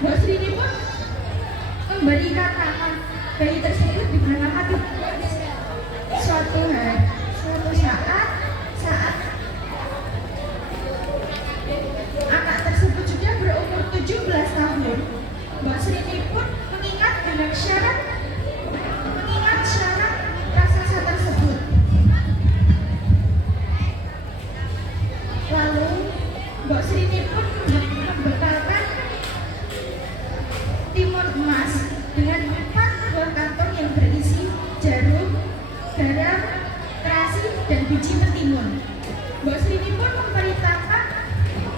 Mbak Sri ini pun memberi katakan bayi tersebut di belakang hati. Suatu saat anak tersebut sudah berumur 17 tahun. Mbak Sri ini pun mengingat syarat raksasa tersebut. Lalu Mbak Sri ini pun membekalkan timun emas dengan 4 buah kantong yang berisi jarum, garam, terasi, dan biji mentimun. Mbak Sri ini pun memerintahkan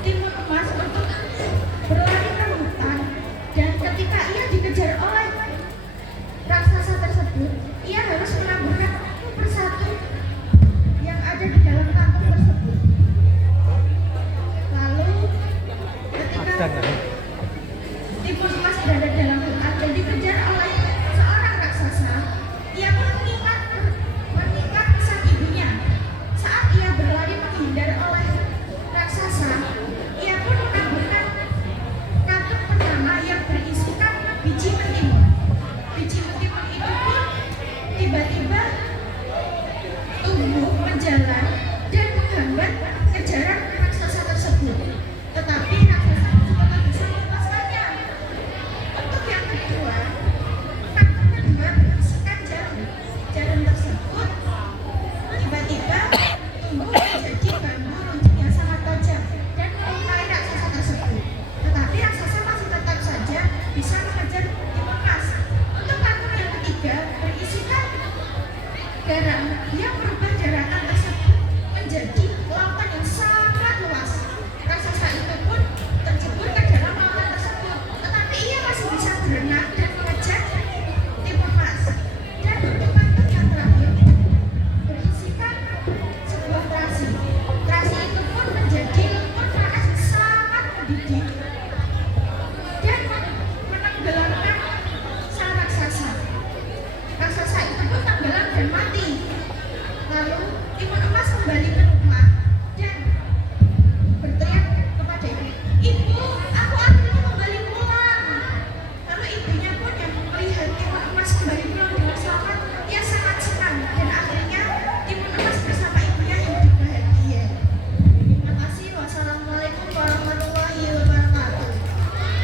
timun emas untuk berlari ke hutan, dan ketika ia dikejar oleh raksasa tersebut, ia harus menaburkan satu persatu yang ada di dalam kantong tersebut. Lalu ketika